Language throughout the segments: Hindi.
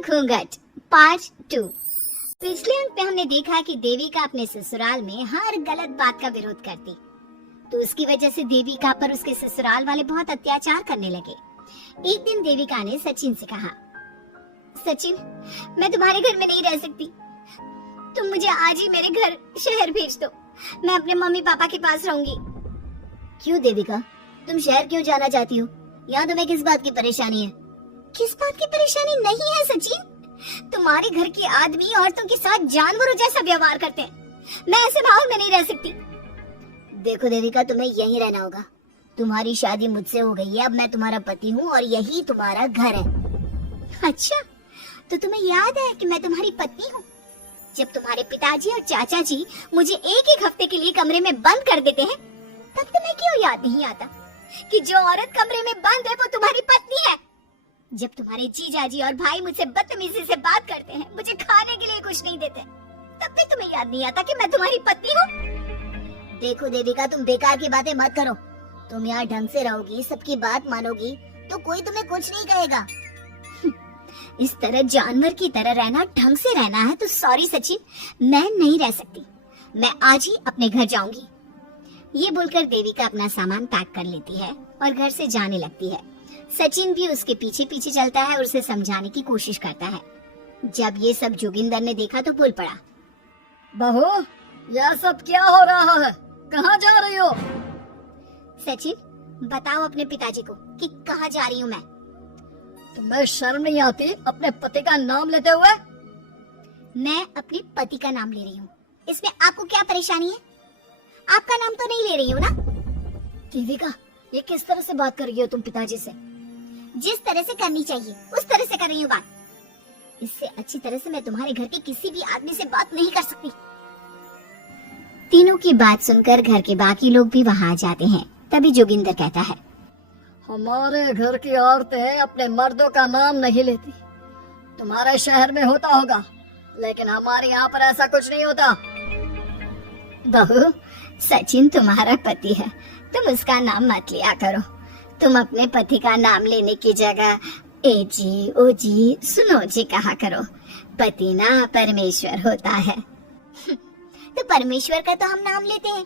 घूंघट पार्ट 2। पिछले अंक में हमने देखा कि देविका अपने ससुराल में हर गलत बात का विरोध करती, तो उसकी वजह से देविका पर उसके ससुराल वाले बहुत अत्याचार करने लगे। एक दिन देविका ने सचिन से कहा, सचिन, मैं तुम्हारे घर में नहीं रह सकती, तुम मुझे आज ही मेरे घर शहर भेज दो, मैं अपने मम्मी पापा के पास रहूंगी। क्यों देविका, तुम शहर क्यों जाना चाहती हो? यहाँ तुम्हें किस बात की परेशानी है? किस बात की परेशानी नहीं है सचिन, तुम्हारे घर के आदमी औरतों के साथ जानवरों जैसा व्यवहार करते हैं, मैं ऐसे माहौल में नहीं रह सकती। देखो देविका, तुम्हें यहीं रहना होगा, तुम्हारी शादी मुझसे हो गई है, अब मैं तुम्हारा पति हूँ और यही तुम्हारा घर है। अच्छा, तो तुम्हें याद है कि मैं तुम्हारी पत्नी हूँ? जब तुम्हारे पिताजी और चाचा जी मुझे एक एक हफ्ते के लिए कमरे में बंद कर देते हैं, तब तुम्हें क्यों याद नहीं आता कि जो औरत कमरे में बंद है वो तुम्हारी पत्नी है? जब तुम्हारे जीजाजी और भाई मुझसे बदतमीजी से बात करते हैं, मुझे खाने के लिए कुछ नहीं देते, तब भी तुम्हें याद नहीं आता कि मैं तुम्हारी पत्नी हूँ? देखो देविका, तुम बेकार की बातें मत करो, तुम यहाँ ढंग से रहोगी, सबकी बात मानोगी तो कोई तुम्हें कुछ नहीं कहेगा। इस तरह जानवर की तरह रहना, ढंग से रहना है तो सॉरी सचिन, मैं नहीं रह सकती, मैं आज ही अपने घर जाऊंगी। ये बोलकर देविका अपना सामान पैक कर लेती है और घर से जाने लगती है। सचिन भी उसके पीछे पीछे चलता है और उसे समझाने की कोशिश करता है। जब ये सब जोगिंदर ने देखा तो बोल पड़ा, बहू, यह सब क्या हो रहा है? कहाँ जा रही हो? सचिन, बताओ अपने पिताजी को कि कहाँ जा रही हूँ मैं? तुम्हें शर्म नहीं आती अपने पति का नाम लेते हुए? मैं अपने पति का नाम ले रही हूँ, इसमें आपको क्या परेशानी है? आपका नाम तो नहीं ले रही हूँ ना? देविका, ये किस तरह से बात कर रही हो तुम पिताजी से? जिस तरह से करनी चाहिए उस तरह से कर रही हूँ बात। इससे अच्छी तरह से मैं तुम्हारे घर के किसी भी आदमी से बात नहीं कर सकती। तीनों की बात सुनकर घर के बाकी लोग भी वहाँ आ जाते हैं। तभी जोगिंदर कहता है, हमारे घर की औरतें अपने मर्दों का नाम नहीं लेती। तुम्हारे शहर में होता होगा, लेकिन हमारे यहाँ पर ऐसा कुछ नहीं होता। बहू, सचिन तुम्हारा पति है, तुम उसका नाम मत लिया करो। तुम अपने पति का नाम लेने की जगह ए जी, ओ जी, सुनो जी कहा करो। पति ना परमेश्वर होता है। तो परमेश्वर का तो हम नाम लेते हैं।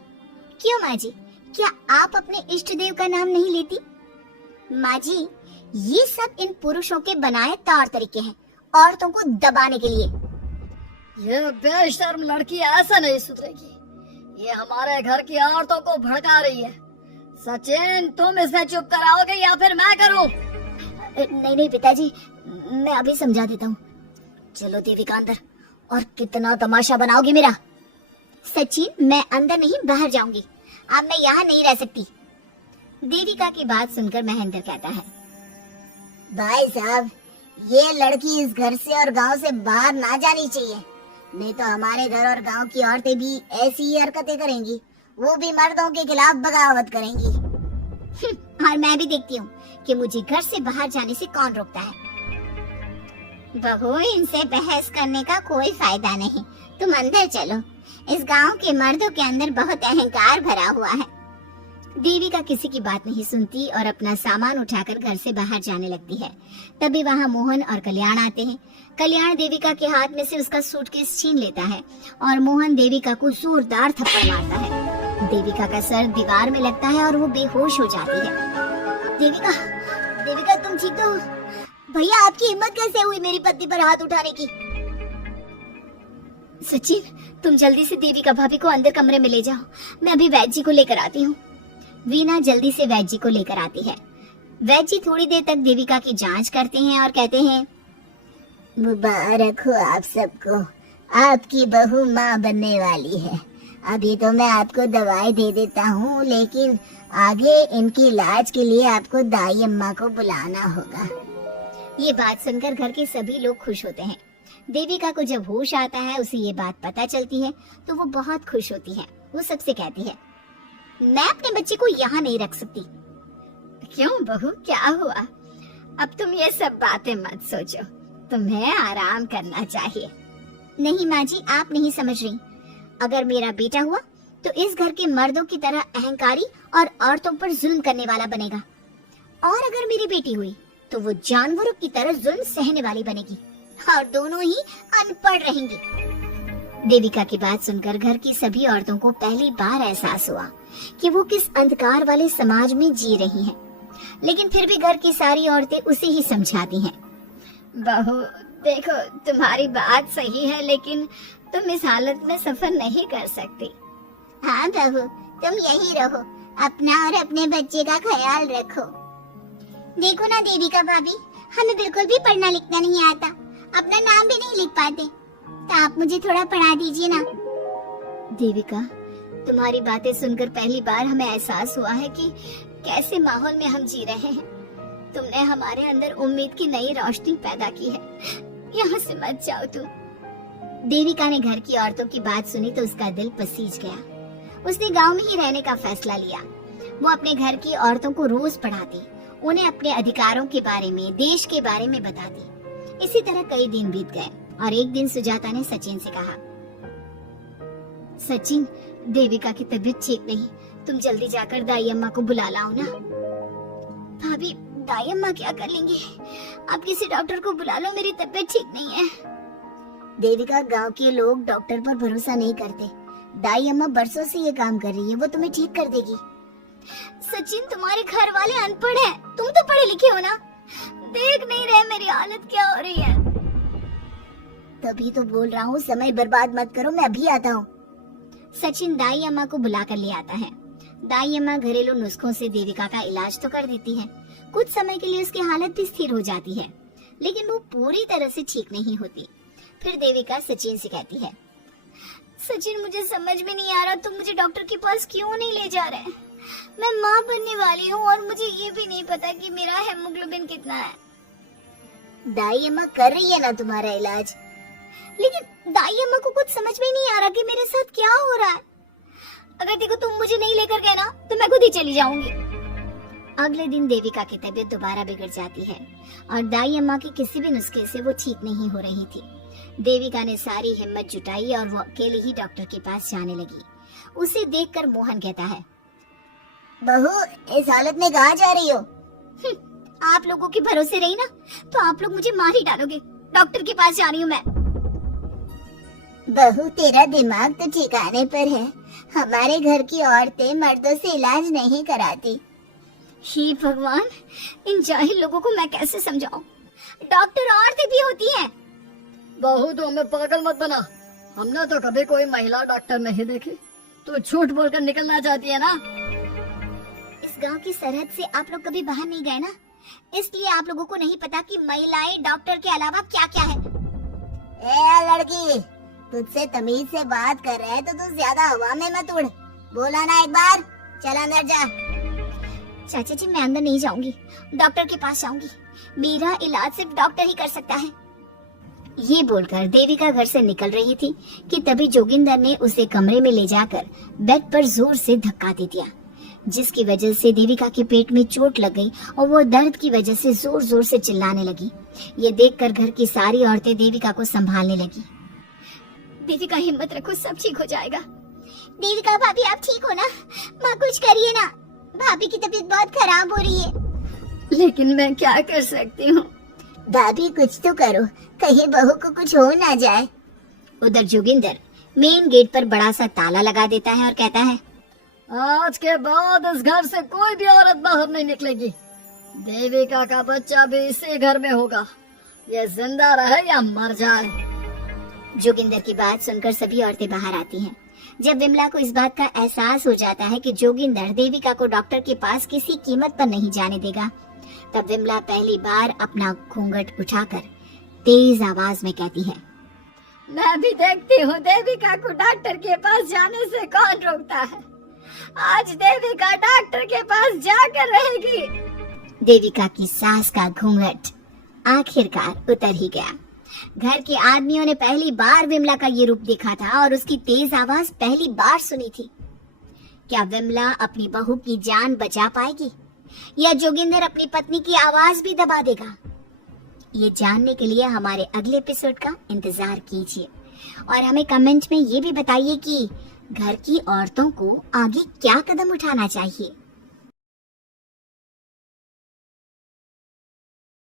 क्यों माँ जी, क्या आप अपने इष्ट देव का नाम नहीं लेती? माँ जी, ये सब इन पुरुषों के बनाए तौर तरीके हैं, औरतों को दबाने के लिए। ये बेशर्म लड़की ऐसा नहीं सुधरेगी, ये हमारे घर की औरतों को भड़का रही है। सचिन, तुम इसे चुप कराओगे या फिर मैं करूं? नहीं नहीं पिताजी, मैं अभी समझा देता हूँ। चलो देविका अंदर, और कितना तमाशा बनाओगी मेरा? सचिन, मैं अंदर नहीं बाहर जाऊंगी, अब मैं यहाँ नहीं रह सकती। देविका की बात सुनकर महेंद्र कहता है, भाई साहब, ये लड़की इस घर से और गांव से बाहर ना जानी चाहिए, नहीं तो हमारे घर और गांव की औरतें भी ऐसी ही हरकतें करेंगी, वो भी मर्दों के खिलाफ बगावत करेंगी। और मैं भी देखती हूँ कि मुझे घर से बाहर जाने से कौन रोकता है। बहू, इनसे बहस करने का कोई फायदा नहीं, तुम अंदर चलो, इस गांव के मर्दों के अंदर बहुत अहंकार भरा हुआ है। देविका किसी की बात नहीं सुनती और अपना सामान उठाकर घर से बाहर जाने लगती है। तभी वहाँ मोहन और कल्याण आते हैं। कल्याण देविका के हाथ में से उसका सूटकेस छीन लेता है और मोहन देविका को जोरदार थप्पड़ मारता है। देविका का सर दीवार में लगता है और वो बेहोश हो जाती है। देविका, देविका तुम ठीक तो? भैया, आपकी हिम्मत कैसे हुई मेरी पत्नी पर हाथ उठाने की? सचिन, तुम जल्दी से देविका भाभी को अंदर कमरे में ले जाओ, मैं अभी वैद्य जी को लेकर आती हूँ। वीना जल्दी से वैद्य जी को लेकर आती है। वैद्य जी थोड़ी देर तक देविका की जांच करते हैं और कहते हैं, मुबारक हो आप सबको, आपकी बहू माँ बनने वाली है। अभी तो मैं आपको दवाई दे देता हूँ, लेकिन आगे इनकी इलाज के लिए आपको दाई अम्मा को बुलाना होगा। ये बात सुनकर घर के सभी लोग खुश होते हैं। देविका को जब होश आता है, उसे ये बात पता चलती है तो वो बहुत खुश होती है। वो सबसे कहती है, मैं अपने बच्चे को यहाँ नहीं रख सकती। क्यों बहू, क्या हुआ? अब तुम ये सब बातें मत सोचो, तुम्हें आराम करना चाहिए। नहीं माँ जी, आप नहीं समझ रही। अगर मेरा बेटा हुआ तो इस घर के मर्दों की तरह अहंकारी और औरतों पर जुल्म करने वाला बनेगा, और अगर मेरी बेटी हुई तो वो जानवरों की तरह जुल्म सहने वाली बनेगी। और दोनों ही अनपढ़ रहेंगी। देविका की बात सुनकर घर की सभी औरतों को पहली बार एहसास हुआ कि वो किस अंधकार वाले समाज में जी रही हैं। लेकिन फिर भी घर की सारी औरतें उसे ही समझाती हैं। बहू देखो, तुम्हारी बात सही है, लेकिन तुम इस हालत में सफर नहीं कर सकती। हाँ बहू, तुम यही रहो, अपना और अपने बच्चे का ख्याल रखो। देखो ना देविका भाभी, हमें बिल्कुल भी पढ़ना लिखना नहीं आता, अपना नाम भी नहीं लिख पाते, तो आप मुझे थोड़ा पढ़ा दीजिए ना। देविका, तुम्हारी बातें सुनकर पहली बार हमें एहसास हुआ है कि कैसे माहौल में हम जी रहे हैं। तुमने हमारे अंदर उम्मीद की नई रोशनी पैदा की है। यहाँ से मत जाओ तुम। देविका ने घर की औरतों की बात सुनी तो उसका दिल पसीज गया। उसने गांव में ही रहने का फैसला लिया। वो अपने घर की औरतों को रोज पढ़ाती, उन्हें अपने अधिकारों के बारे में, देश के बारे में बताती। इसी तरह कई दिन बीत गए और एक दिन सुजाता ने सचिन से कहा, सचिन, देविका की तबीयत ठीक नहीं, तुम जल्दी जाकर दाई अम्मा को बुला लाओ ना। भाभी, दाई अम्मा क्या कर लेंगी? आप किसी डॉक्टर को बुला लो, मेरी तबीयत ठीक नहीं है। देविका, गांव के लोग डॉक्टर पर भरोसा नहीं करते। दाई अम्मा बरसों से ये काम कर रही है, वो तुम्हें ठीक कर देगी। सचिन, तुम्हारे घर वाले अनपढ़ हैं, तुम तो पढ़े लिखे हो ना, देख नहीं रहे मेरी हालत क्या हो रही है। तभी तो बोल रहा हूँ, समय बर्बाद मत करो, मैं अभी आता हूँ। सचिन दाई अम्मा को बुला कर ले आता है। दाई अम्मा घरेलू नुस्खों से देविका का इलाज तो कर देती है। कुछ समय के लिए उसकी हालत भी स्थिर हो जाती है, लेकिन वो पूरी तरह से ठीक नहीं होती। फिर देविका सचिन से कहती है, सचिन, मुझे समझ में नहीं आ रहा, तुम मुझे डॉक्टर के पास क्यों नहीं ले जा रहे? मैं माँ बनने वाली हूँ और मुझे ये भी नहीं पता कि मेरा हेमोग्लोबिन कितना है। दाई अम्मा कर रही है ना तुम्हारा इलाज, लेकिन दाई अम्मा को कुछ समझ में नहीं आ रहा कि मेरे साथ क्या हो रहा है। अगर देखो तुम मुझे नहीं लेकर गए ना, तो मैं खुद ही चली जाऊंगी। अगले दिन देविका की तबीयत दोबारा बिगड़ जाती है और दाई अम्मा के किसी भी नुस्खे से वो ठीक नहीं हो रही थी। देविका ने सारी हिम्मत जुटाई और वो अकेले ही डॉक्टर के पास जाने लगी। उसे देखकर मोहन कहता है, बहू, इस हालत में कहाँ जा रही हो? आप लोगों के भरोसे रही ना, तो आप लोग मुझे मार ही डालोगे। डॉक्टर के पास जा रही हूँ मैं। बहू, तेरा दिमाग तो ठिकाने पर है। हमारे घर की औरतें मर्दों से इलाज नहीं कराती। हे भगवान, इन जाहिल लोगों को मैं कैसे समझाऊं? डॉक्टर औरतें भी होती हैं। बहू, तो हमें पागल मत बना, हमने तो कभी कोई महिला डॉक्टर नहीं देखी। तू झूठ बोलकर निकलना चाहती है ना? इस गांव की सरहद से आप लोग कभी बाहर नहीं गए ना, इसलिए आप लोगों को नहीं पता कि महिलाएं डॉक्टर के अलावा क्या क्या है। ए लड़की, तुझसे तमीज से बात कर रहे हैं तो तू ज्यादा हवा में मत उड़। बोला ना एक बार, चल अंदर जा। चाचा जी, मैं अंदर नहीं जाऊंगी, डॉक्टर के पास जाऊंगी। मेरा इलाज सिर्फ डॉक्टर ही कर सकता है। ये बोलकर देविका घर से निकल रही थी कि तभी जोगिंदर ने उसे कमरे में ले जाकर बेड पर जोर से धक्का दे दिया, जिसकी वजह से देविका के पेट में चोट लग गई और वो दर्द की वजह से जोर जोर से चिल्लाने लगी। ये देखकर घर की सारी औरतें देविका को संभालने लगी। देविका, हिम्मत रखो, सब ठीक हो जाएगा। देविका भाभी, आप ठीक हो ना? माँ, कुछ करिए ना, भाभी की तबीयत बहुत खराब हो रही है। लेकिन मैं क्या कर सकती हूँ? भाभी, कुछ तो करो, कहीं बहू को कुछ हो ना जाए। उधर जोगिंदर मेन गेट पर बड़ा सा ताला लगा देता है और कहता है, आज के बाद इस घर से कोई भी औरत बाहर नहीं निकलेगी। देविका का बच्चा भी इसी घर में होगा, ये जिंदा रहे या मर जाए। जोगिंदर की बात सुनकर सभी औरतें बाहर आती हैं। जब विमला को इस बात का एहसास हो जाता है कि जोगिंदर देविका को डॉक्टर के पास किसी कीमत पर नहीं जाने देगा, तब विमला पहली बार अपना घूंघट उठाकर तेज आवाज में कहती है, मैं भी देखती हूँ देविका को डॉक्टर के पास जाने से कौन रोकता है। आज देविका डॉक्टर के पास जाकर रहेगी। देविका की सास का घूंघट आखिरकार उतर ही गया। घर के आदमियों ने पहली बार विमला का ये रूप देखा था और उसकी तेज आवाज पहली बार सुनी थी। क्या विमला अपनी बहू की जान बचा पाएगी या जोगिंदर अपनी पत्नी की आवाज भी दबा देगा? ये जानने के लिए हमारे अगले एपिसोड का इंतजार कीजिए और हमें कमेंट में ये भी बताइए कि घर की औरतों को आगे क्या कदम उठाना चाहिए।